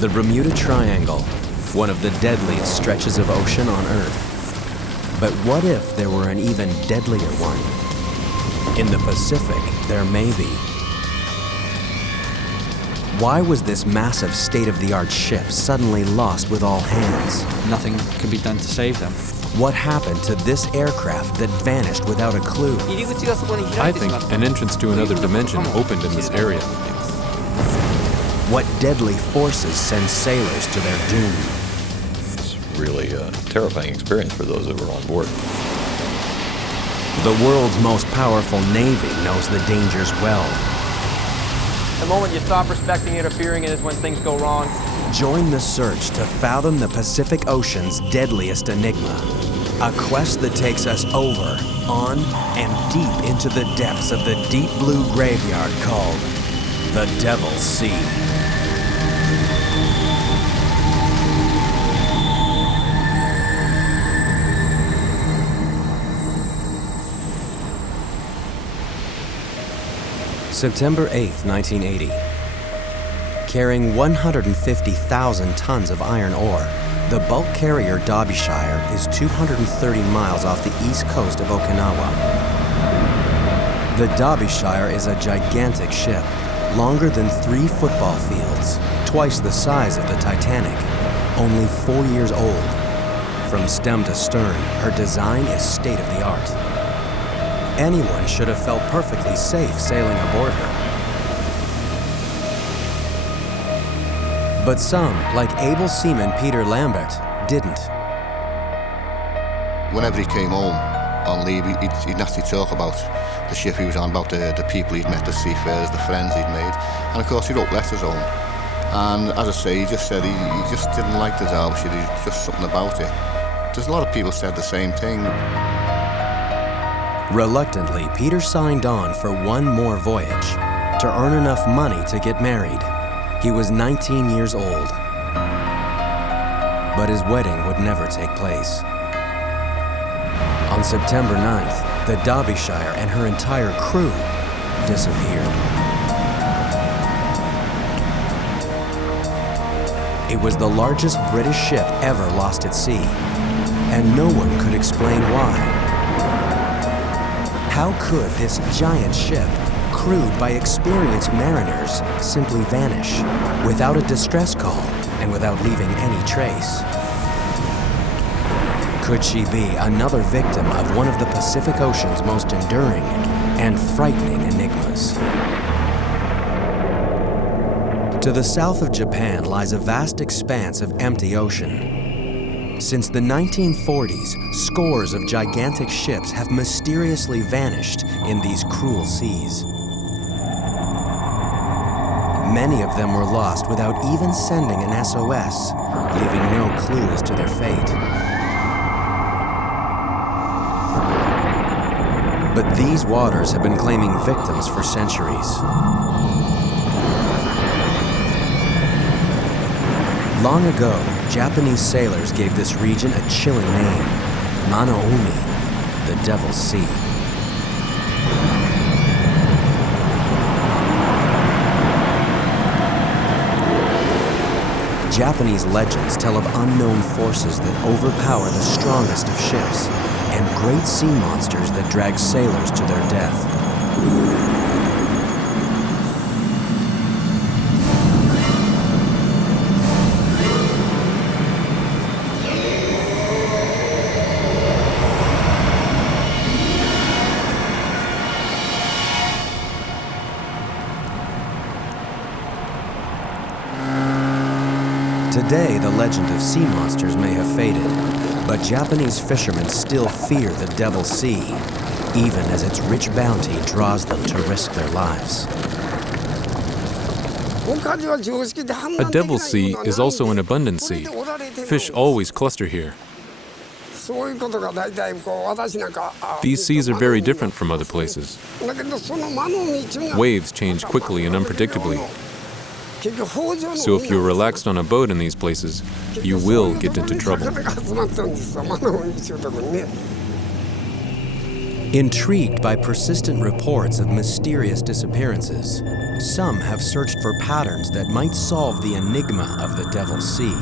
The Bermuda Triangle, one of the deadliest stretches of ocean on Earth. But what if there were an even deadlier one? In the Pacific, there may be. Why was this massive state-of-the-art ship suddenly lost with all hands? Nothing could be done to save them. What happened to this aircraft that vanished without a clue? I think an entrance to another dimension opened in this area. What deadly forces send sailors to their doom? It's really a terrifying experience for those that were on board. The world's most powerful navy knows the dangers well. The moment you stop respecting interfering in is when things go wrong. Join the search to fathom the Pacific Ocean's deadliest enigma. A quest that takes us over, on, and deep into the depths of the deep blue graveyard called the Devil's Sea. September 8th, 1980. Carrying 150,000 tons of iron ore, the bulk carrier Derbyshire is 230 miles off the east coast of Okinawa. The Derbyshire is a gigantic ship, longer than 3 football fields, twice the size of the Titanic, only 4 years old. From stem to stern, her design is state-of-the-art. Anyone should have felt perfectly safe sailing aboard her. But some, like able seaman Peter Lambert, didn't. Whenever he came home on leave, he'd naturally talk about the ship he was on, about the people he'd met, the seafarers, the friends he'd made. And of course he wrote letters home. And as I say, he just said he just didn't like the Derbyshire, there's just something about it. There's a lot of people said the same thing. Reluctantly, Peter signed on for one more voyage to earn enough money to get married. He was 19 years old, but his wedding would never take place. On September 9th, the Derbyshire and her entire crew disappeared. It was the largest British ship ever lost at sea, and no one could explain why. How could this giant ship, crewed by experienced mariners, simply vanish without a distress call and without leaving any trace? Could she be another victim of one of the Pacific Ocean's most enduring and frightening enigmas? To the south of Japan lies a vast expanse of empty ocean. Since the 1940s, scores of gigantic ships have mysteriously vanished in these cruel seas. Many of them were lost without even sending an SOS, leaving no clue as to their fate. But these waters have been claiming victims for centuries. Long ago, Japanese sailors gave this region a chilling name, Manoumi, the Devil's Sea. Japanese legends tell of unknown forces that overpower the strongest of ships and great sea monsters that drag sailors to their death. Today, the legend of sea monsters may have faded, but Japanese fishermen still fear the Devil's Sea, even as its rich bounty draws them to risk their lives. A Devil's Sea is also an abundant sea. Fish always cluster here. These seas are very different from other places. Waves change quickly and unpredictably. So if you're relaxed on a boat in these places, you will get into trouble. Intrigued by persistent reports of mysterious disappearances, Some have searched for patterns that might solve the enigma of the Devil's Sea.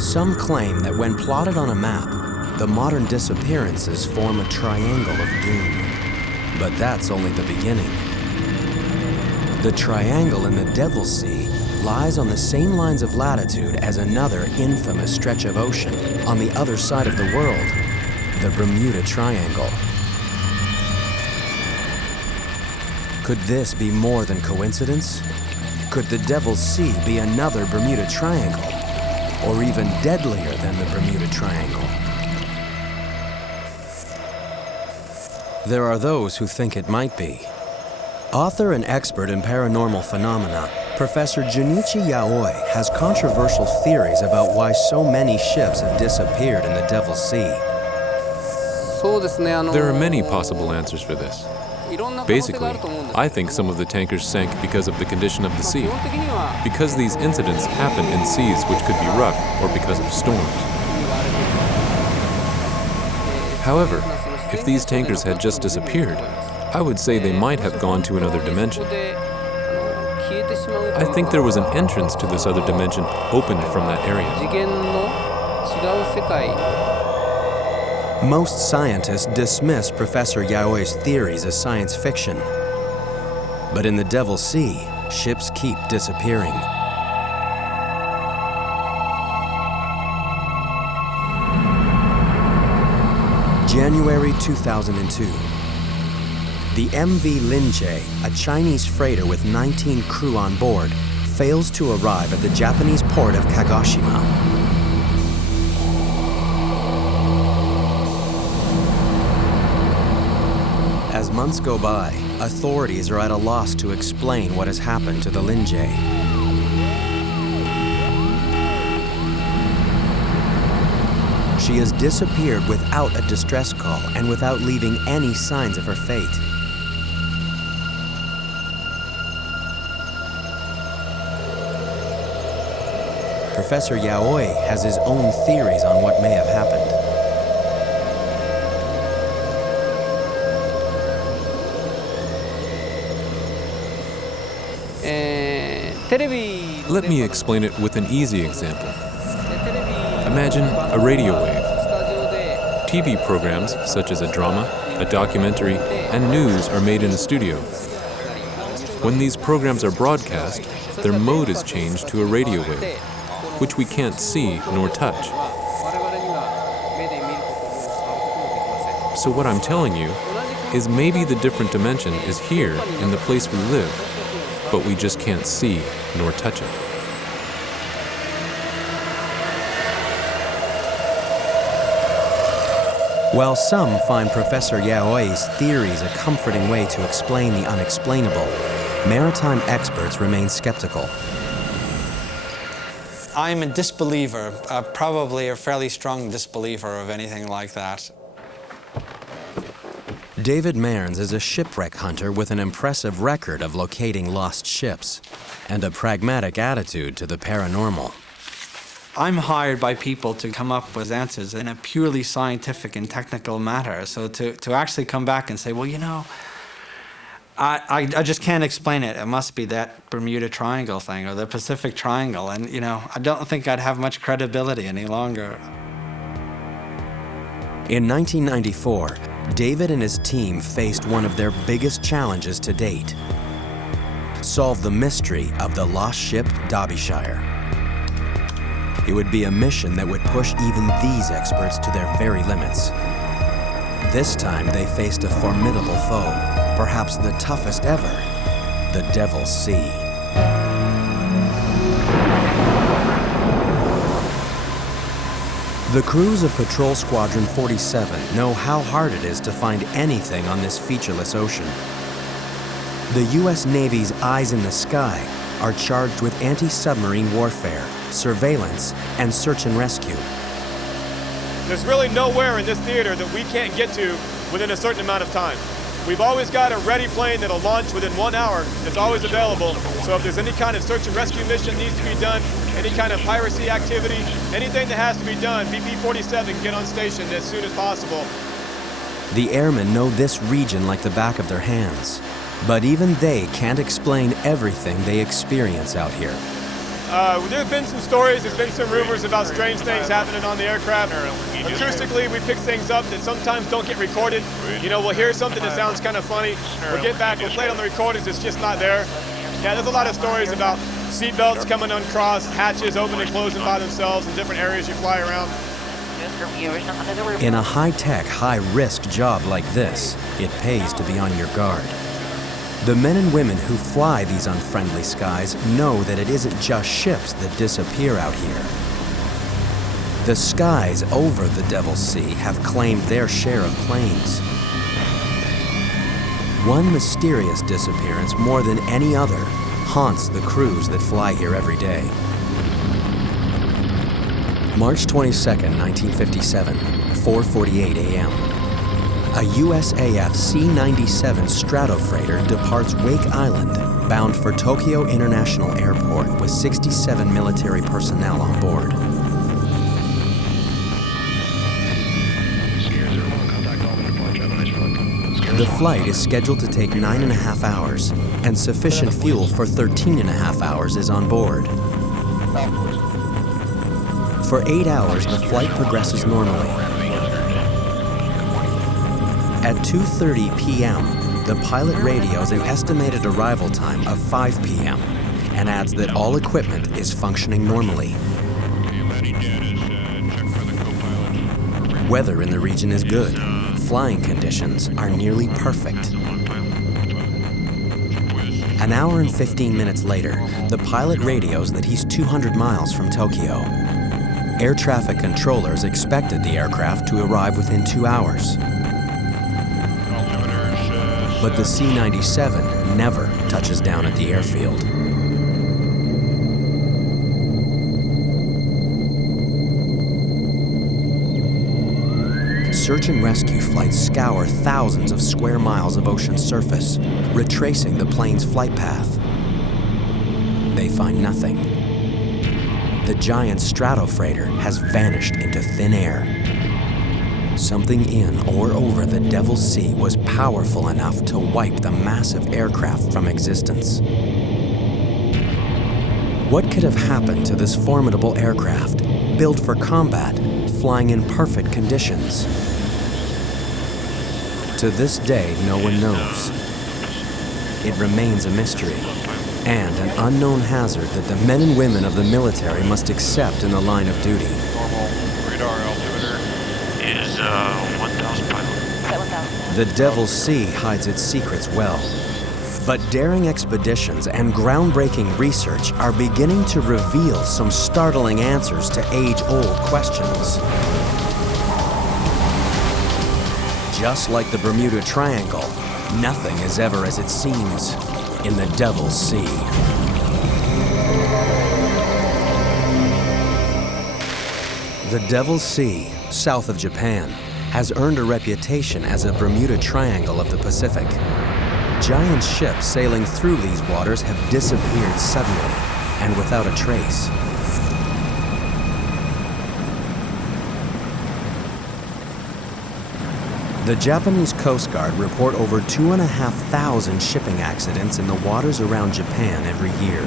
Some claim that when plotted on a map, the modern disappearances form a triangle of doom. But that's only the beginning. The triangle in the Devil's Sea lies on the same lines of latitude as another infamous stretch of ocean on the other side of the world, the Bermuda Triangle. Could this be more than coincidence? Could the Devil's Sea be another Bermuda Triangle, or even deadlier than the Bermuda Triangle? There are those who think it might be. Author and expert in paranormal phenomena, Professor Junichi Yaoi has controversial theories about why so many ships have disappeared in the Devil's Sea. There are many possible answers for this. Basically, I think some of the tankers sank because of the condition of the sea, because these incidents happen in seas which could be rough, or because of storms. However, if these tankers had just disappeared, I would say they might have gone to another dimension. I think there was an entrance to this other dimension opened from that area. Most scientists dismiss Professor Yaoi's theories as science fiction. But in the Devil's Sea, ships keep disappearing. January 2002. The MV Linjie, a Chinese freighter with 19 crew on board, fails to arrive at the Japanese port of Kagoshima. As months go by, authorities are at a loss to explain what has happened to the Linjie. She has disappeared without a distress call and without leaving any signs of her fate. Professor Yaoi has his own theories on what may have happened. Let me explain it with an easy example. Imagine a radio wave. TV programs, such as a drama, a documentary, and news are made in a studio. When these programs are broadcast, their mode is changed to a radio wave, which we can't see nor touch. So what I'm telling you is maybe the different dimension is here in the place we live, but we just can't see nor touch it. While some find Professor Yaoi's theories a comforting way to explain the unexplainable, maritime experts remain skeptical. I'm a disbeliever, probably a fairly strong disbeliever of anything like that. David Mearns is a shipwreck hunter with an impressive record of locating lost ships and a pragmatic attitude to the paranormal. I'm hired by people to come up with answers in a purely scientific and technical matter. So to actually come back and say, well, you know, I just can't explain it. It must be that Bermuda Triangle thing or the Pacific Triangle. And, you know, I don't think I'd have much credibility any longer. In 1994, David and his team faced one of their biggest challenges to date: solve the mystery of the lost ship Derbyshire. It would be a mission that would push even these experts to their very limits. This time they faced a formidable foe, perhaps the toughest ever, the Devil's Sea. The crews of Patrol Squadron 47 know how hard it is to find anything on this featureless ocean. The U.S. Navy's eyes in the sky are charged with anti-submarine warfare, surveillance, and search and rescue. There's really nowhere in this theater that we can't get to within a certain amount of time. We've always got a ready plane that'll launch within 1 hour. It's always available. So if there's any kind of search and rescue mission needs to be done, any kind of piracy activity, anything that has to be done, BP-47 get on station as soon as possible. The airmen know this region like the back of their hands. But even they can't explain everything they experience out here. There have been some stories, there's been some rumors about strange things happening on the aircraft. Acoustically, we pick things up that sometimes don't get recorded. You know, we'll hear something that sounds kind of funny. We'll get back, we'll play it on the recordings, it's just not there. Yeah, there's a lot of stories about seatbelts coming uncrossed, hatches open and closing by themselves in different areas you fly around. In a high-tech, high-risk job like this, it pays to be on your guard. The men and women who fly these unfriendly skies know that it isn't just ships that disappear out here. The skies over the Devil's Sea have claimed their share of planes. One mysterious disappearance more than any other haunts the crews that fly here every day. March 22nd, 1957, 4:48 a.m. A USAF C-97 Stratofreighter departs Wake Island, bound for Tokyo International Airport with 67 military personnel on board. The flight is scheduled to take 9.5 hours, and sufficient fuel for 13.5 hours is on board. For 8 hours, the flight progresses normally. At 2:30 p.m., the pilot radios an estimated arrival time of 5 p.m. and adds that all equipment is functioning normally. Weather in the region is good. Flying conditions are nearly perfect. An hour and 15 minutes later, the pilot radios that he's 200 miles from Tokyo. Air traffic controllers expected the aircraft to arrive within 2 hours. But the C-97 never touches down at the airfield. Search and rescue flights scour thousands of square miles of ocean surface, retracing the plane's flight path. They find nothing. The giant Stratofreighter has vanished into thin air. Something in or over the Devil's Sea was powerful enough to wipe the massive aircraft from existence. What could have happened to this formidable aircraft, built for combat, flying in perfect conditions? To this day, no one knows. It remains a mystery, and an unknown hazard that the men and women of the military must accept in the line of duty. Normal radar altimeter is 1,500. The Devil's Sea hides its secrets well. But daring expeditions and groundbreaking research are beginning to reveal some startling answers to age-old questions. Just like the Bermuda Triangle, nothing is ever as it seems in the Devil's Sea. The Devil's Sea, south of Japan, has earned a reputation as a Bermuda Triangle of the Pacific. Giant ships sailing through these waters have disappeared suddenly and without a trace. The Japanese Coast Guard report over 2,500 shipping accidents in the waters around Japan every year.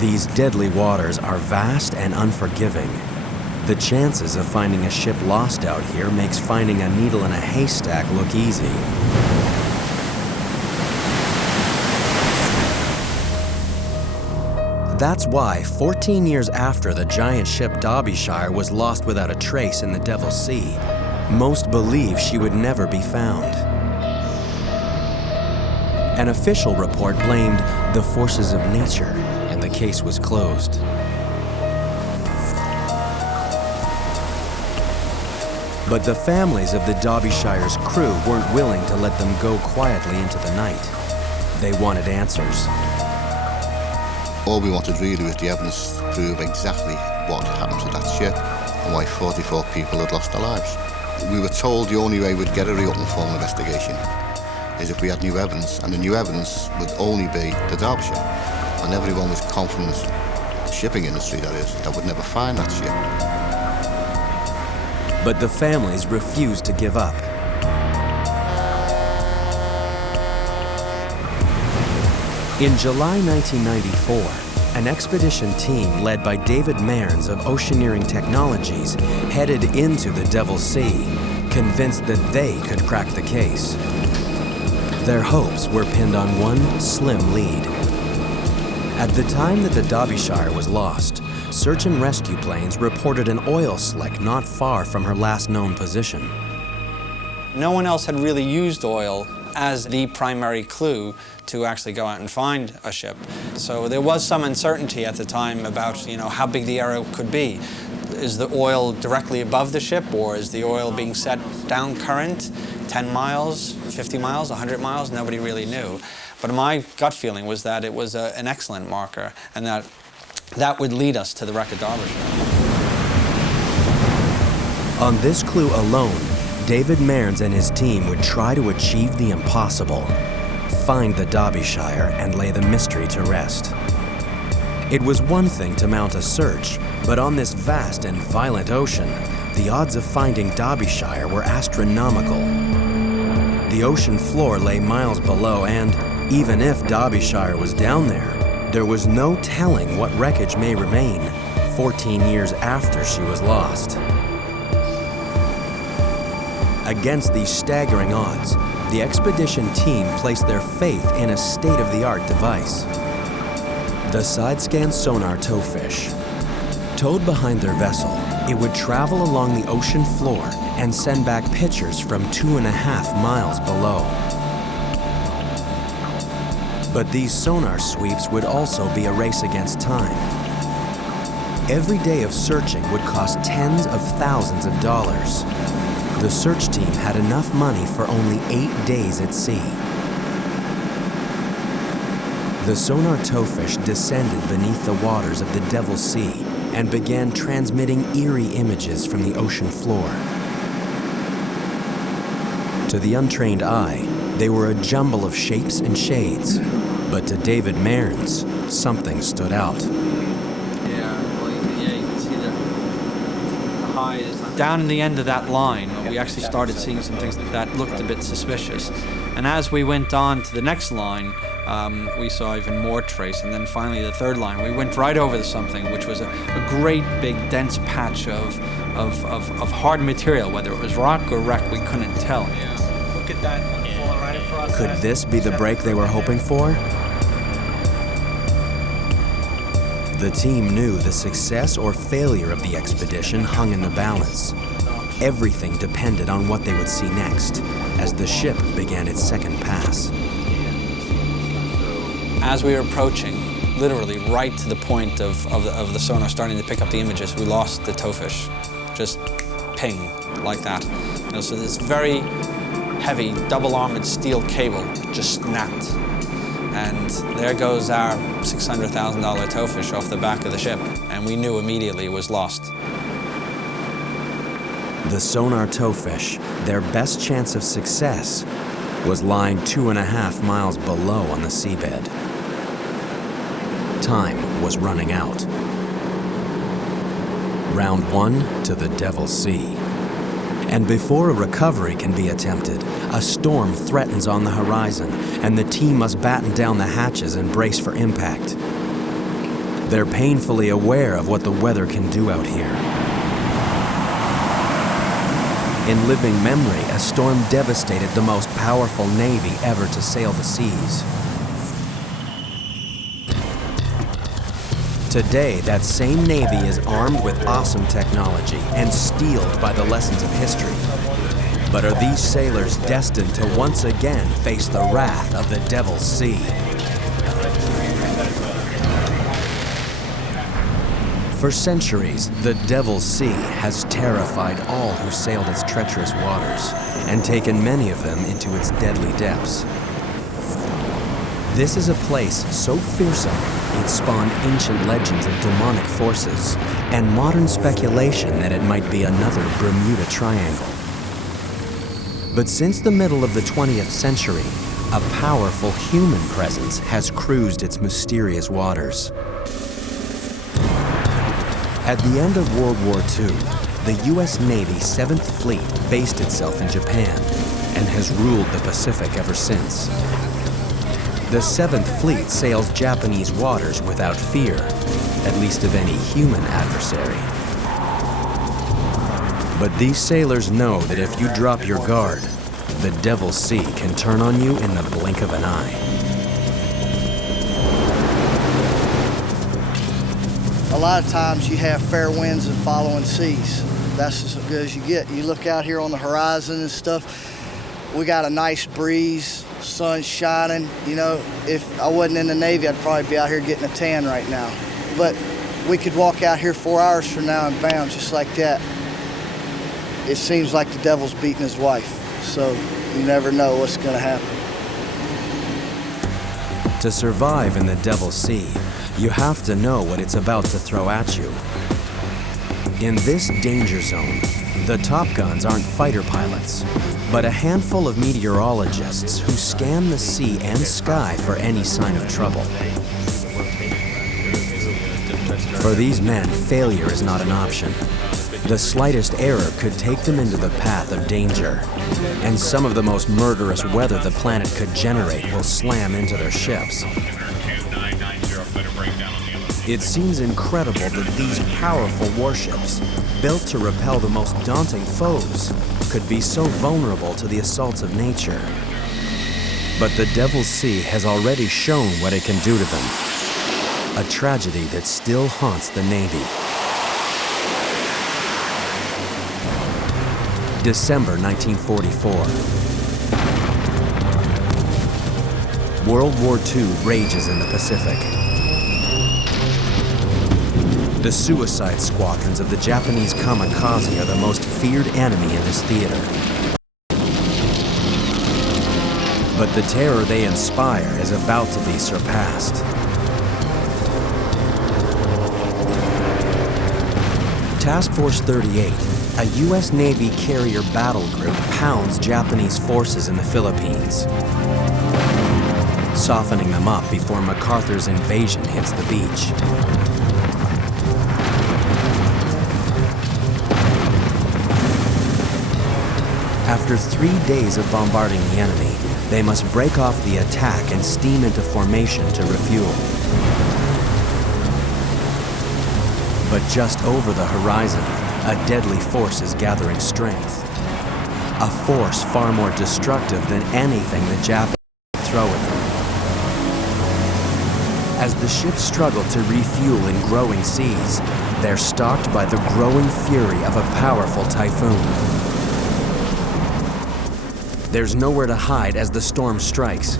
These deadly waters are vast and unforgiving. The chances of finding a ship lost out here makes finding a needle in a haystack look easy. That's why, 14 years after the giant ship Derbyshire was lost without a trace in the Devil's Sea, most believe she would never be found. An official report blamed the forces of nature, and the case was closed. But the families of the Derbyshire's crew weren't willing to let them go quietly into the night. They wanted answers. All we wanted really was the evidence to prove exactly what happened to that ship and why 44 people had lost their lives. We were told the only way we'd get a real and full investigation is if we had new evidence, and the new evidence would only be the Derbyshire. And everyone was confident, the shipping industry that is, that would never find that ship. But the families refused to give up. In July 1994, an expedition team led by David Mearns of Oceaneering Technologies headed into the Devil's Sea, convinced that they could crack the case. Their hopes were pinned on one slim lead. At the time that the Derbyshire was lost, search and rescue planes reported an oil slick not far from her last known position. No one else had really used oil as the primary clue to actually go out and find a ship. So there was some uncertainty at the time about, how big the area could be. Is the oil directly above the ship, or is the oil being set down current, 10 miles, 50 miles, 100 miles? Nobody really knew. But my gut feeling was that it was an excellent marker, and that would lead us to the wreck of Derbyshire. On this clue alone, David Mearns and his team would try to achieve the impossible: find the Derbyshire and lay the mystery to rest. It was one thing to mount a search, but on this vast and violent ocean, the odds of finding Derbyshire were astronomical. The ocean floor lay miles below, and even if Derbyshire was down there was no telling what wreckage may remain 14 years after she was lost. Against these staggering odds, the expedition team placed their faith in a state-of-the-art device: the side-scan sonar towfish. Towed behind their vessel, it would travel along the ocean floor and send back pictures from 2.5 miles below. But these sonar sweeps would also be a race against time. Every day of searching would cost tens of thousands of dollars. The search team had enough money for only 8 days at sea. The sonar towfish descended beneath the waters of the Devil's Sea and began transmitting eerie images from the ocean floor. To the untrained eye, they were a jumble of shapes and shades. But to David Mearns, something stood out. Down in the end of that line, we actually started seeing some things that looked a bit suspicious. And as we went on to the next line, we saw even more trace. And then finally, the third line, we went right over to something which was a great big dense patch of hard material. Whether it was rock or wreck, we couldn't tell. Look at that one falling right across. Could this be the break they were hoping for? The team knew the success or failure of the expedition hung in the balance. Everything depended on what they would see next, as the ship began its second pass. As we were approaching, literally right to the point of the sonar starting to pick up the images, we lost the towfish. Just ping, like that. So this very heavy, double-armored steel cable just snapped. And there goes our $600,000 towfish off the back of the ship, and we knew immediately it was lost. The sonar towfish, their best chance of success, was lying 2.5 miles below on the seabed. Time was running out. Round 1 to the Devil's Sea. And before a recovery can be attempted, a storm threatens on the horizon, and the team must batten down the hatches and brace for impact. They're painfully aware of what the weather can do out here. In living memory, a storm devastated the most powerful navy ever to sail the seas. Today, that same navy is armed with awesome technology and steeled by the lessons of history. But are these sailors destined to once again face the wrath of the Devil's Sea? For centuries, the Devil's Sea has terrified all who sailed its treacherous waters and taken many of them into its deadly depths. This is a place so fearsome, it spawned ancient legends of demonic forces and modern speculation that it might be another Bermuda Triangle. But since the middle of the 20th century, a powerful human presence has cruised its mysterious waters. At the end of World War II, the U.S. Navy 7th Fleet based itself in Japan and has ruled the Pacific ever since. The 7th Fleet sails Japanese waters without fear, at least of any human adversary. But these sailors know that if you drop your guard, the Devil's Sea can turn on you in the blink of an eye. A lot of times you have fair winds and following seas. That's as good as you get. You look out here on the horizon and stuff, we got a nice breeze, sun's shining. You know, if I wasn't in the Navy, I'd probably be out here getting a tan right now. But we could walk out here 4 hours from now and bam, just like that. It seems like the devil's beating his wife. So you never know what's gonna happen. To survive in the Devil's Sea, you have to know what it's about to throw at you. In this danger zone, the Top Guns aren't fighter pilots, but a handful of meteorologists who scan the sea and sky for any sign of trouble. For these men, failure is not an option. The slightest error could take them into the path of danger, and some of the most murderous weather the planet could generate will slam into their ships. It seems incredible that these powerful warships, built to repel the most daunting foes, could be so vulnerable to the assaults of nature. But the Devil's Sea has already shown what it can do to them. A tragedy that still haunts the Navy. December 1944. World War II rages in the Pacific. The suicide squadrons of the Japanese kamikaze are the most feared enemy in this theater. But the terror they inspire is about to be surpassed. Task Force 38, a U.S. Navy carrier battle group, pounds Japanese forces in the Philippines, softening them up before MacArthur's invasion hits the beach. After 3 days of bombarding the enemy, they must break off the attack and steam into formation to refuel. But just over the horizon, a deadly force is gathering strength. A force far more destructive than anything the Japanese could throw at them. As the ships struggle to refuel in growing seas, they're stalked by the growing fury of a powerful typhoon. There's nowhere to hide as the storm strikes.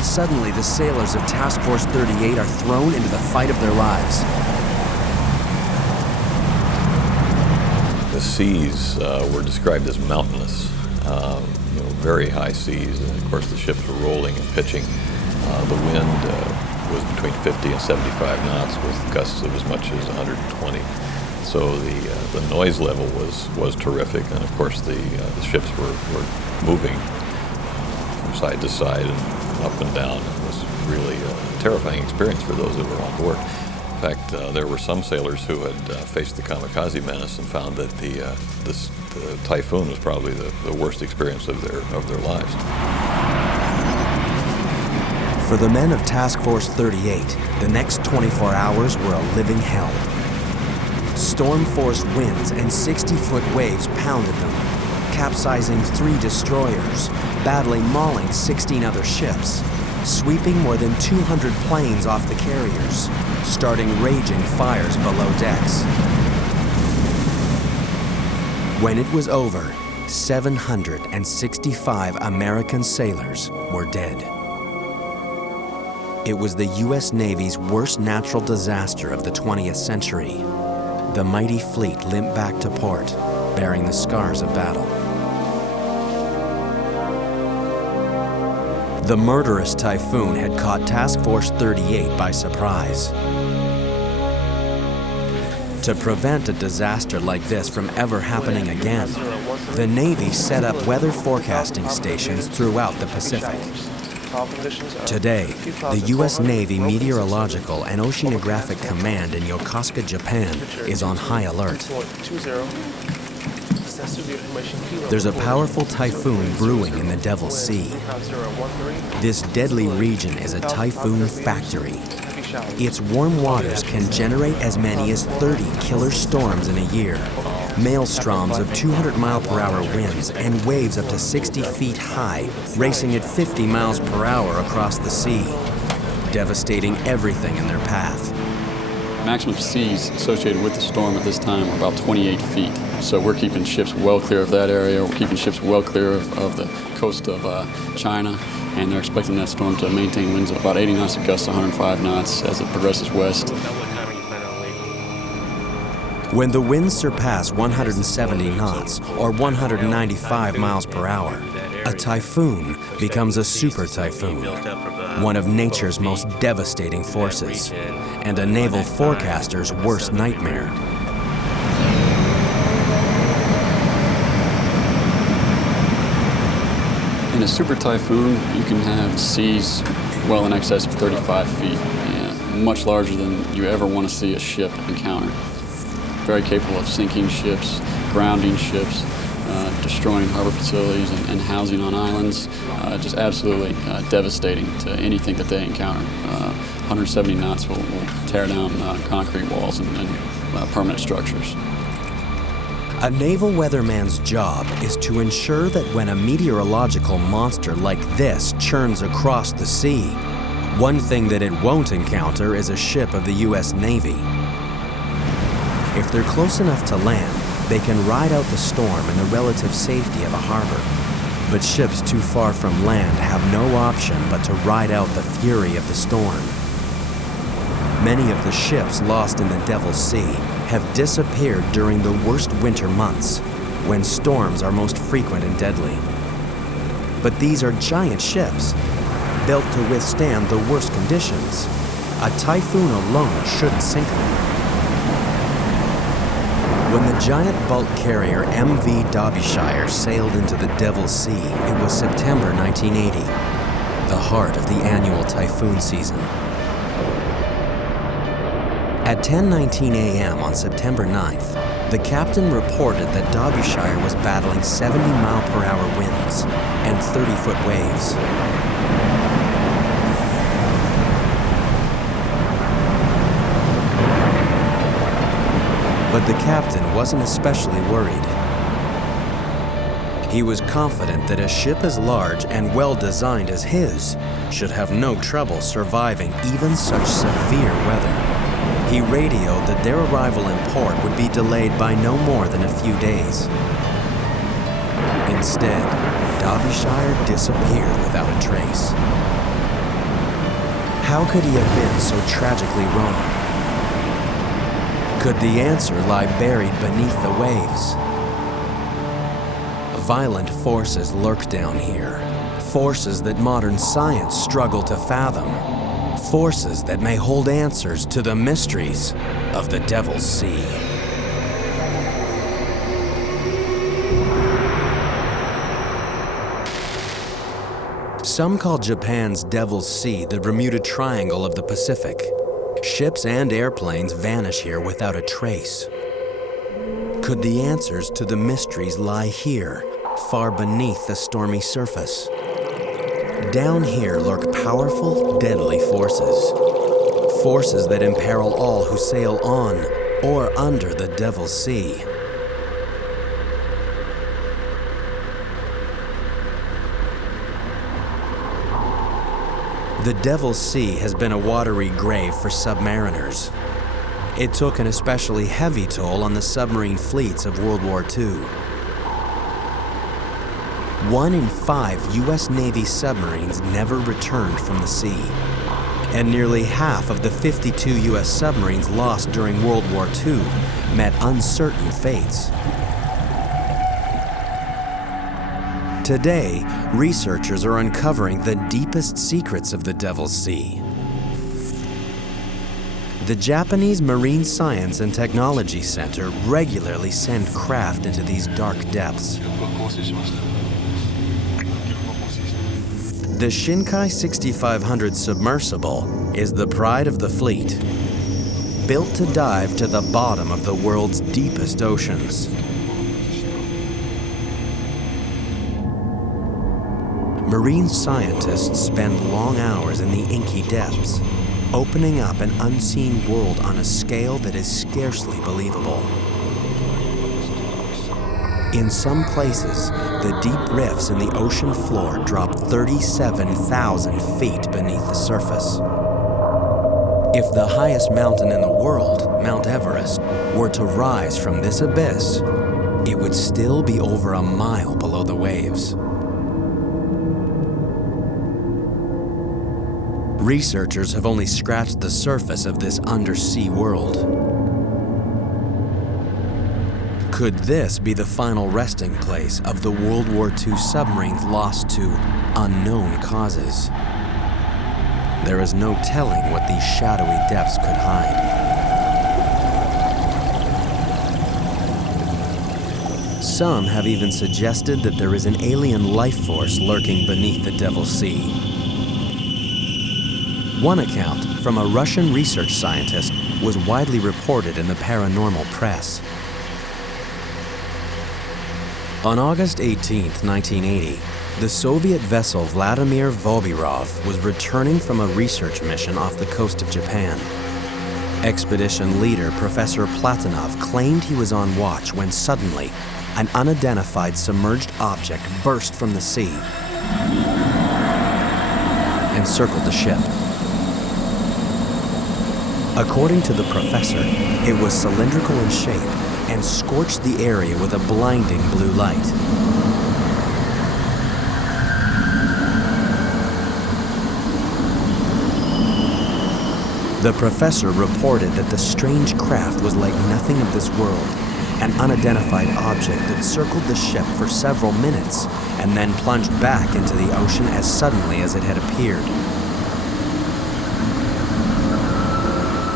Suddenly, the sailors of Task Force 38 are thrown into the fight of their lives. The seas were described as mountainous, very high seas, and of course the ships were rolling and pitching. The wind was between 50 and 75 knots with gusts of as much as 120. So the noise level was terrific, and of course the ships were moving from side to side and up and down. It was really a terrifying experience for those that were on board. In fact, there were some sailors who had faced the kamikaze menace and found that the typhoon was probably the worst experience of their lives. For the men of Task Force 38, the next 24 hours were a living hell. Storm-force winds and 60-foot waves pounded them, capsizing 3 destroyers, badly mauling 16 other ships, sweeping more than 200 planes off the carriers, starting raging fires below decks. When it was over, 765 American sailors were dead. It was the U.S. Navy's worst natural disaster of the 20th century. The mighty fleet limped back to port, bearing the scars of battle. The murderous typhoon had caught Task Force 38 by surprise. To prevent a disaster like this from ever happening again, the Navy set up weather forecasting stations throughout the Pacific. Today, the U.S. Navy Meteorological and Oceanographic Command in Yokosuka, Japan, is on high alert. There's a powerful typhoon brewing in the Devil's Sea. This deadly region is a typhoon factory. Its warm waters can generate as many as 30 killer storms in a year, maelstroms of 200-mile-per-hour winds, and waves up to 60 feet high, racing at 50 miles per hour across the sea, devastating everything in their path. Maximum seas associated with the storm at this time are about 28 feet. So we're keeping ships well clear of that area. We're keeping ships well clear of the coast of China, and they're expecting that storm to maintain winds of about 80 knots at gusts, 105 knots as it progresses west. When the winds surpass 170 knots, or 195 miles per hour, a typhoon becomes a super typhoon, one of nature's most devastating forces, and a naval forecaster's worst nightmare. In a super typhoon, you can have seas well in excess of 35 feet, and much larger than you ever want to see a ship encounter. Very capable of sinking ships, grounding ships, destroying harbor facilities and housing on islands. Just absolutely devastating to anything that they encounter. 170 knots will tear down concrete walls and permanent structures. A naval weatherman's job is to ensure that when a meteorological monster like this churns across the sea, one thing that it won't encounter is a ship of the U.S. Navy. If they're close enough to land, they can ride out the storm in the relative safety of a harbor. But ships too far from land have no option but to ride out the fury of the storm. Many of the ships lost in the Devil's Sea have disappeared during the worst winter months, when storms are most frequent and deadly. But these are giant ships, built to withstand the worst conditions. A typhoon alone shouldn't sink them. When the giant bulk carrier MV Derbyshire sailed into the Devil's Sea, it was September 1980, the heart of the annual typhoon season. At 10:19 a.m. on September 9th, the captain reported that Derbyshire was battling 70-mile-per-hour winds and 30-foot waves. But the captain wasn't especially worried. He was confident that a ship as large and well-designed as his should have no trouble surviving even such severe weather. He radioed that their arrival in port would be delayed by no more than a few days. Instead, Derbyshire disappeared without a trace. How could he have been so tragically wrong? Could the answer lie buried beneath the waves? Violent forces lurk down here, forces that modern science struggle to fathom. Forces that may hold answers to the mysteries of the Devil's Sea. Some call Japan's Devil's Sea the Bermuda Triangle of the Pacific. Ships and airplanes vanish here without a trace. Could the answers to the mysteries lie here, far beneath the stormy surface? Down here lurk powerful, deadly forces. Forces that imperil all who sail on or under the Devil's Sea. The Devil's Sea has been a watery grave for submariners. It took an especially heavy toll on the submarine fleets of World War II. 1 in 5 U.S. Navy submarines never returned from the sea, and nearly half of the 52 U.S. submarines lost during World War II met uncertain fates. Today, researchers are uncovering the deepest secrets of the Devil's Sea. The Japanese Marine Science and Technology Center regularly send craft into these dark depths. The Shinkai 6500 submersible is the pride of the fleet, built to dive to the bottom of the world's deepest oceans. Marine scientists spend long hours in the inky depths, opening up an unseen world on a scale that is scarcely believable. In some places, the deep rifts in the ocean floor drop 37,000 feet beneath the surface. If the highest mountain in the world, Mount Everest, were to rise from this abyss, it would still be over a mile below the waves. Researchers have only scratched the surface of this undersea world. Could this be the final resting place of the World War II submarines lost to unknown causes? There is no telling what these shadowy depths could hide. Some have even suggested that there is an alien life force lurking beneath the Devil's Sea. One account from a Russian research scientist was widely reported in the paranormal press. On August 18, 1980, the Soviet vessel Vladimir Vobirov was returning from a research mission off the coast of Japan. Expedition leader Professor Platonov claimed he was on watch when suddenly an unidentified submerged object burst from the sea and circled the ship. According to the professor, it was cylindrical in shape and scorched the area with a blinding blue light. The professor reported that the strange craft was like nothing of this world, an unidentified object that circled the ship for several minutes and then plunged back into the ocean as suddenly as it had appeared.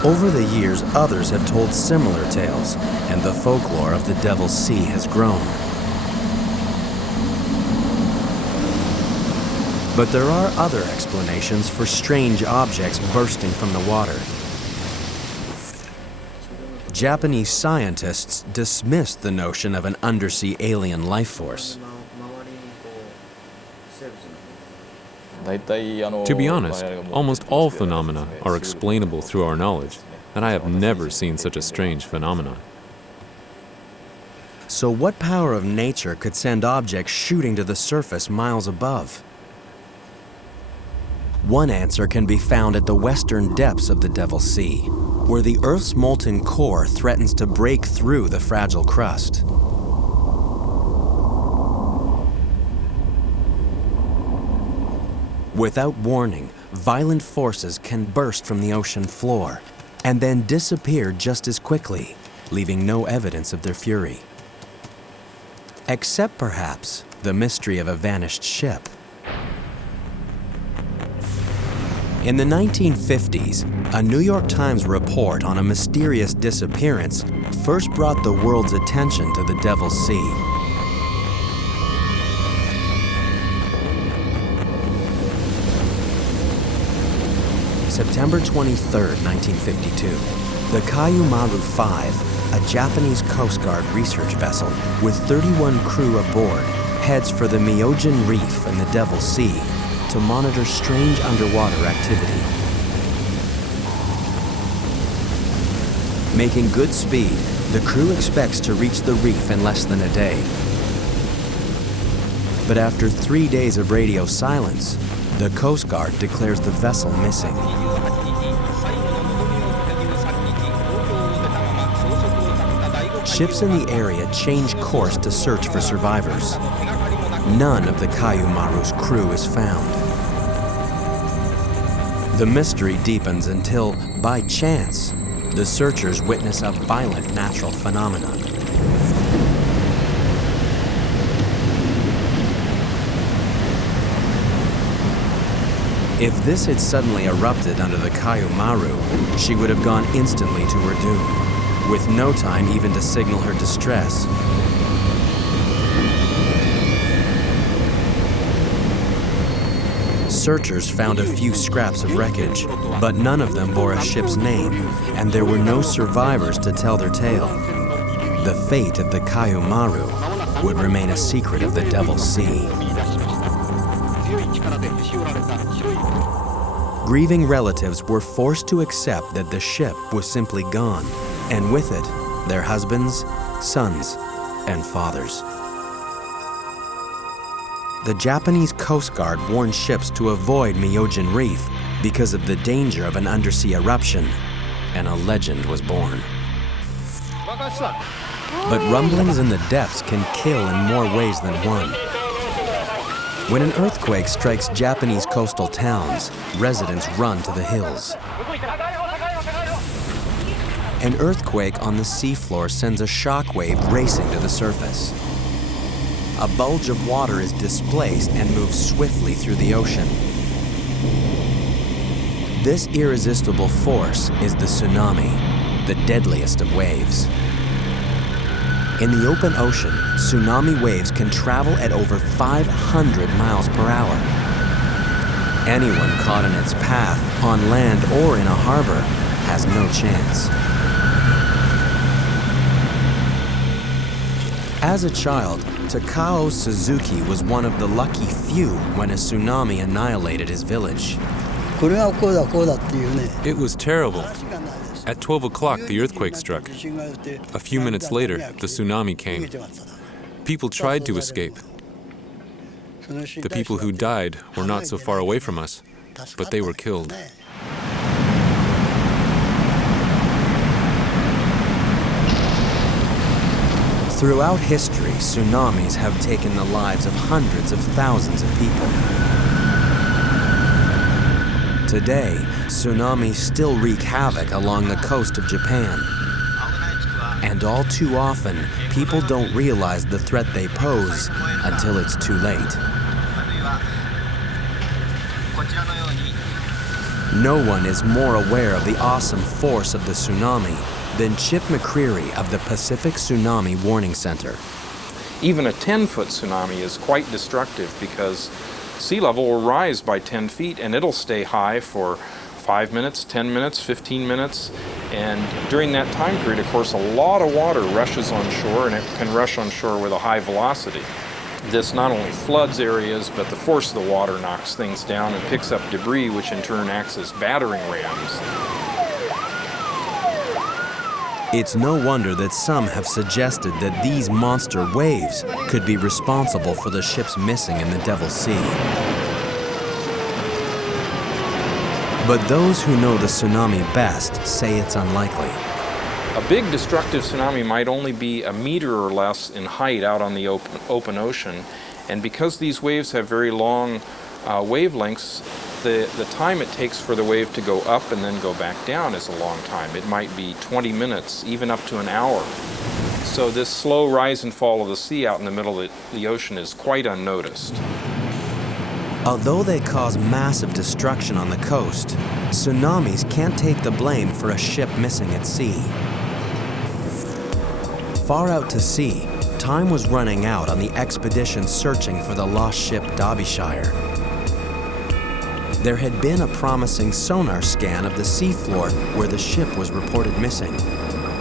Over the years, others have told similar tales, and the folklore of the Devil's Sea has grown. But there are other explanations for strange objects bursting from the water. Japanese scientists dismissed the notion of an undersea alien life force. To be honest, almost all phenomena are explainable through our knowledge, and I have never seen such a strange phenomenon. So what power of nature could send objects shooting to the surface miles above? One answer can be found at the western depths of the Devil's Sea, where the Earth's molten core threatens to break through the fragile crust. Without warning, violent forces can burst from the ocean floor and then disappear just as quickly, leaving no evidence of their fury. Except perhaps the mystery of a vanished ship. In the 1950s, a New York Times report on a mysterious disappearance first brought the world's attention to the Devil's Sea. September 23, 1952, the Kayumaru 5, a Japanese Coast Guard research vessel with 31 crew aboard, heads for the Myojin Reef in the Devil's Sea to monitor strange underwater activity. Making good speed, the crew expects to reach the reef in less than a day. But after 3 days of radio silence, the Coast Guard declares the vessel missing. Ships in the area change course to search for survivors. None of the Kayumaru's crew is found. The mystery deepens until, by chance, the searchers witness a violent natural phenomenon. If this had suddenly erupted under the Kayumaru, she would have gone instantly to her doom, with no time even to signal her distress. Searchers found a few scraps of wreckage, but none of them bore a ship's name, and there were no survivors to tell their tale. The fate of the Kayumaru would remain a secret of the Devil's Sea. Grieving relatives were forced to accept that the ship was simply gone, and with it, their husbands, sons, and fathers. The Japanese Coast Guard warned ships to avoid Myojin Reef because of the danger of an undersea eruption, and a legend was born. But rumblings in the depths can kill in more ways than one. When an earthquake strikes Japanese coastal towns, residents run to the hills. An earthquake on the seafloor sends a shockwave racing to the surface. A bulge of water is displaced and moves swiftly through the ocean. This irresistible force is the tsunami, the deadliest of waves. In the open ocean, tsunami waves can travel at over 500 miles per hour. Anyone caught in its path, on land or in a harbor, has no chance. As a child, Takao Suzuki was one of the lucky few when a tsunami annihilated his village. It was terrible. At 12 o'clock, the earthquake struck. A few minutes later, the tsunami came. People tried to escape. The people who died were not so far away from us, but they were killed. Throughout history, tsunamis have taken the lives of hundreds of thousands of people. Today, tsunamis still wreak havoc along the coast of Japan. And all too often, people don't realize the threat they pose until it's too late. No one is more aware of the awesome force of the tsunami than Chip McCreary of the Pacific Tsunami Warning Center. Even a 10-foot tsunami is quite destructive because sea level will rise by 10 feet and it'll stay high for 5 minutes, 10 minutes, 15 minutes. And during that time period, of course, a lot of water rushes on shore, and it can rush on shore with a high velocity. This not only floods areas, but the force of the water knocks things down and picks up debris, which in turn acts as battering rams. It's no wonder that some have suggested that these monster waves could be responsible for the ships missing in the Devil's Sea. But those who know the tsunami best say it's unlikely. A big destructive tsunami might only be a meter or less in height out on the open ocean, and because these waves have very long wavelengths, the time it takes for the wave to go up and then go back down is a long time. It might be 20 minutes, even up to an hour. So this slow rise and fall of the sea out in the middle of the ocean is quite unnoticed. Although they cause massive destruction on the coast, tsunamis can't take the blame for a ship missing at sea. Far out to sea, time was running out on the expedition searching for the lost ship Derbyshire. There had been a promising sonar scan of the seafloor where the ship was reported missing.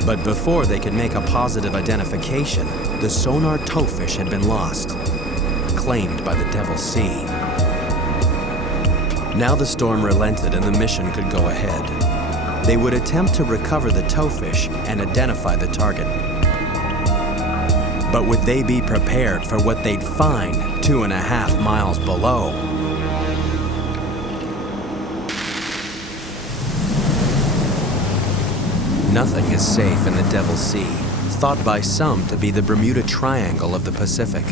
But before they could make a positive identification, the sonar towfish had been lost, claimed by the Devil's Sea. Now the storm relented and the mission could go ahead. They would attempt to recover the towfish and identify the target. But would they be prepared for what they'd find 2.5 miles below? Nothing is safe in the Devil's Sea, thought by some to be the Bermuda Triangle of the Pacific.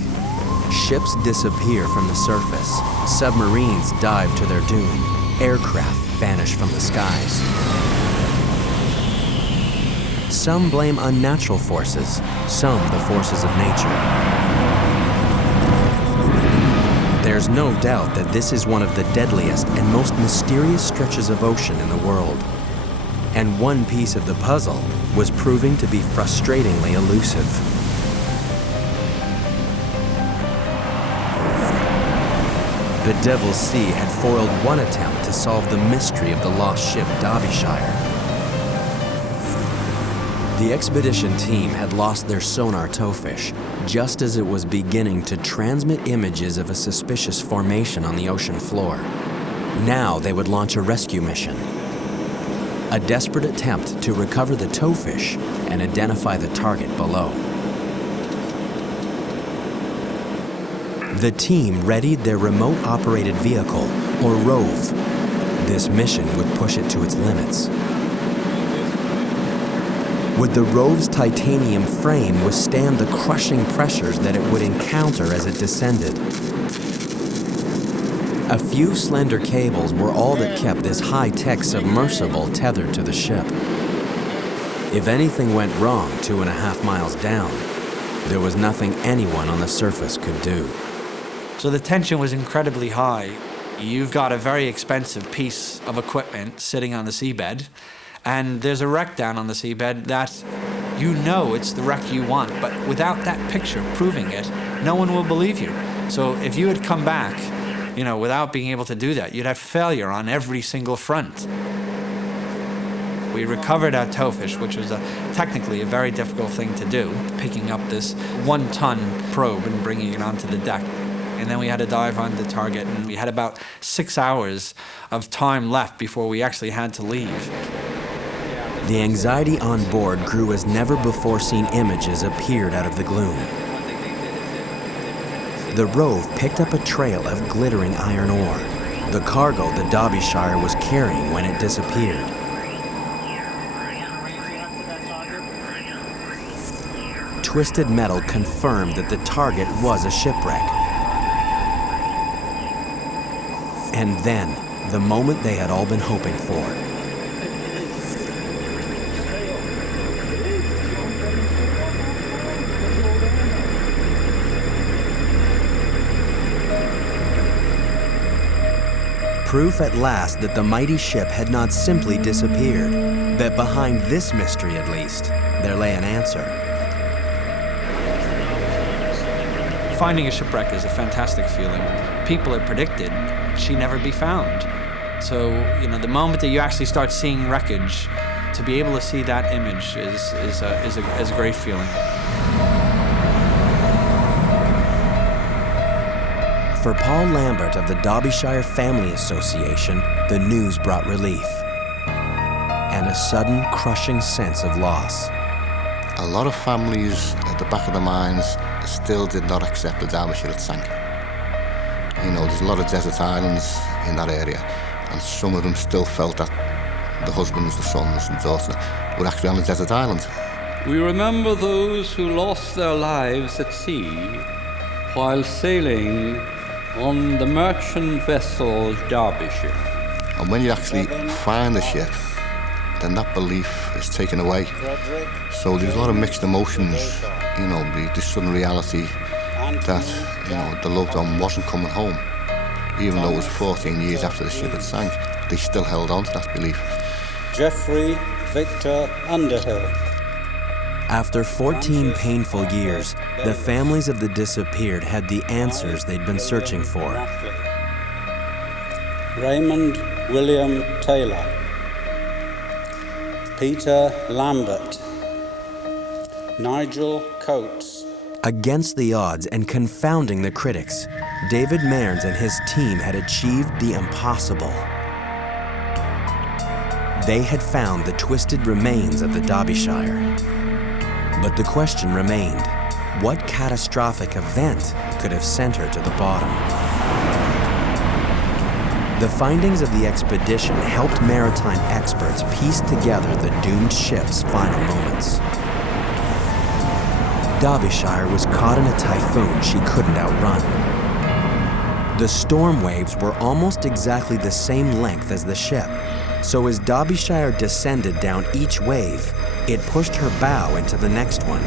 Ships disappear from the surface, submarines dive to their doom, aircraft vanish from the skies. Some blame unnatural forces, some the forces of nature. There's no doubt that this is one of the deadliest and most mysterious stretches of ocean in the world. And one piece of the puzzle was proving to be frustratingly elusive. the Devil's Sea had foiled one attempt to solve the mystery of the lost ship Derbyshire. The expedition team had lost their sonar towfish just as it was beginning to transmit images of a suspicious formation on the ocean floor. Now they would launch a rescue mission, a desperate attempt to recover the towfish and identify the target below. The team readied their remote-operated vehicle, or ROVE. This mission would push it to its limits. Would the ROVE's titanium frame withstand the crushing pressures that it would encounter as it descended? A few slender cables were all that kept this high-tech submersible tethered to the ship. If anything went wrong 2.5 miles down, there was nothing anyone on the surface could do. So the tension was incredibly high. You've got a very expensive piece of equipment sitting on the seabed, and there's a wreck down on the seabed that you know it's the wreck you want, but without that picture proving it, no one will believe you. So if you had come back, without being able to do that, you'd have failure on every single front. We recovered our towfish, which was technically a very difficult thing to do, picking up this 1-ton probe and bringing it onto the deck. And then we had to dive on the target, and we had about 6 hours of time left before we actually had to leave. The anxiety on board grew as never before seen images appeared out of the gloom. The ROVE picked up a trail of glittering iron ore, the cargo the Derbyshire was carrying when it disappeared. Twisted metal confirmed that the target was a shipwreck. And then, the moment they had all been hoping for. Proof at last that the mighty ship had not simply disappeared, that behind this mystery at least, there lay an answer. Finding a shipwreck is a fantastic feeling. People had predicted she'd never be found. So, the moment that you actually start seeing wreckage, to be able to see that image is a great feeling. For Paul Lambert of the Derbyshire Family Association, the news brought relief and a sudden crushing sense of loss. A lot of families at the back of their minds still did not accept the Derbyshire had sank. There's a lot of desert islands in that area, and some of them still felt that the husbands, the sons and daughters were actually on a desert island. We remember those who lost their lives at sea while sailing on the merchant vessel Derbyshire. And when you actually find the ship, then that belief is taken away. So there's a lot of mixed emotions, the sudden reality that, the loved one wasn't coming home. Even though it was 14 years after the ship had sank, they still held on to that belief. Jeffrey Victor Underhill. After 14 painful years, the families of the disappeared had the answers they'd been searching for. Raymond William Taylor. Peter Lambert. Nigel Coates. Against the odds and confounding the critics, David Mearns and his team had achieved the impossible. They had found the twisted remains of the Derbyshire. But the question remained, what catastrophic event could have sent her to the bottom? The findings of the expedition helped maritime experts piece together the doomed ship's final moments. Derbyshire was caught in a typhoon she couldn't outrun. The storm waves were almost exactly the same length as the ship, so as Derbyshire descended down each wave, it pushed her bow into the next one.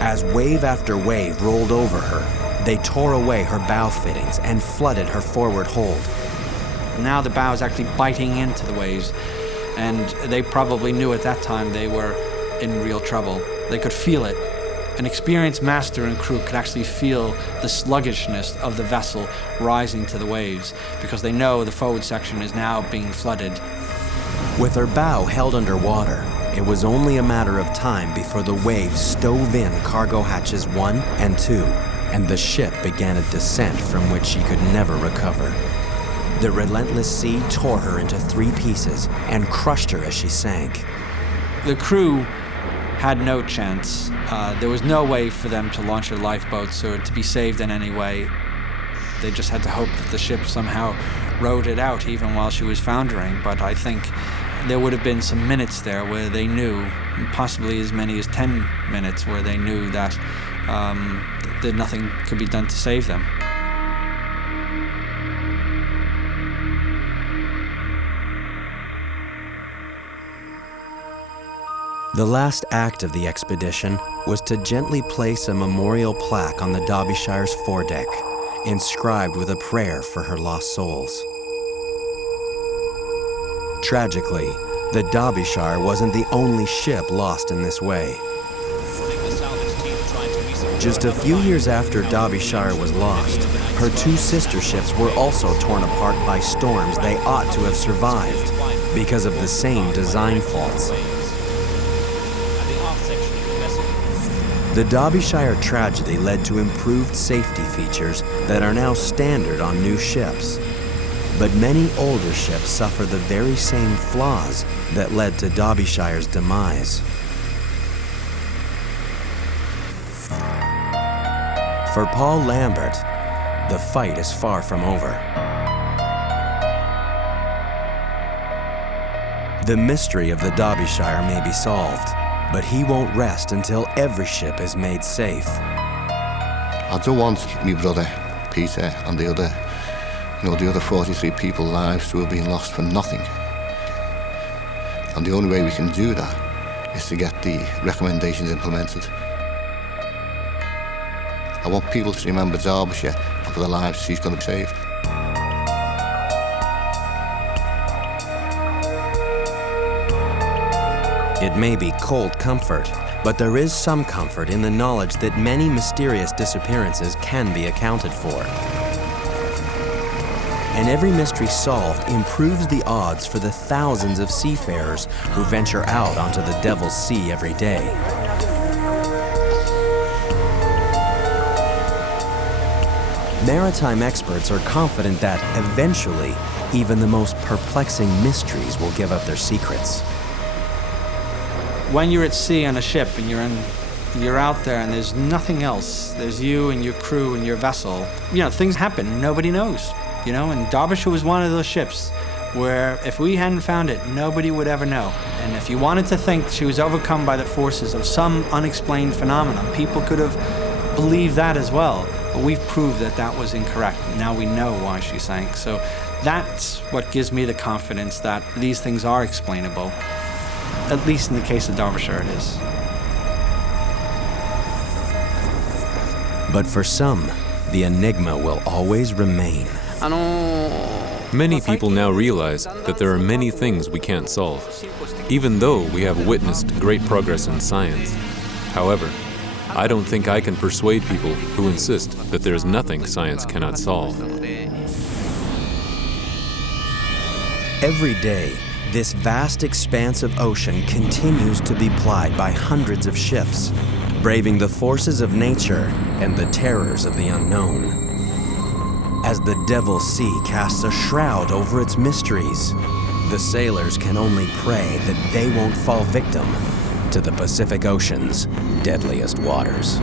As wave after wave rolled over her, they tore away her bow fittings and flooded her forward hold. Now the bow is actually biting into the waves, and they probably knew at that time they were in real trouble. They could feel it. An experienced master and crew could actually feel the sluggishness of the vessel rising to the waves because they know the forward section is now being flooded. With her bow held under water, it was only a matter of time before the waves stove in cargo hatches 1 and 2, and the ship began a descent from which she could never recover. The relentless sea tore her into 3 pieces and crushed her as she sank. The crew had no chance. There was no way for them to launch their lifeboats or to be saved in any way. They just had to hope that the ship somehow rode it out even while she was foundering. But I think there would have been some minutes there where they knew, possibly as many as 10 minutes, where they knew that that nothing could be done to save them. The last act of the expedition was to gently place a memorial plaque on the Derbyshire's foredeck, inscribed with a prayer for her lost souls. Tragically, the Derbyshire wasn't the only ship lost in this way. Just a few years after Derbyshire was lost, her 2 sister ships were also torn apart by storms they ought to have survived because of the same design faults. The Derbyshire tragedy led to improved safety features that are now standard on new ships. But many older ships suffer the very same flaws that led to Derbyshire's demise. For Paul Lambert, the fight is far from over. The mystery of the Derbyshire may be solved, but he won't rest until every ship is made safe. I don't want my brother, Peter, and the other 43 people's lives to have been lost for nothing. And the only way we can do that is to get the recommendations implemented. I want people to remember Derbyshire and for the lives she's going to save. It may be cold comfort, but there is some comfort in the knowledge that many mysterious disappearances can be accounted for. And every mystery solved improves the odds for the thousands of seafarers who venture out onto the Devil's Sea every day. Maritime experts are confident that, eventually, even the most perplexing mysteries will give up their secrets. When you're at sea on a ship and you're out there and there's nothing else, there's you and your crew and your vessel, things happen, nobody knows, and Derbyshire was one of those ships where if we hadn't found it, nobody would ever know. And if you wanted to think she was overcome by the forces of some unexplained phenomenon, people could have believed that as well. But we've proved that that was incorrect. Now we know why she sank. So that's what gives me the confidence that these things are explainable. At least in the case of Derbyshire, it is. But for some, the enigma will always remain. Many people now realize that there are many things we can't solve, even though we have witnessed great progress in science. However, I don't think I can persuade people who insist that there is nothing science cannot solve. Every day, this vast expanse of ocean continues to be plied by hundreds of ships, braving the forces of nature and the terrors of the unknown. As the Devil's Sea casts a shroud over its mysteries, the sailors can only pray that they won't fall victim to the Pacific Ocean's deadliest waters.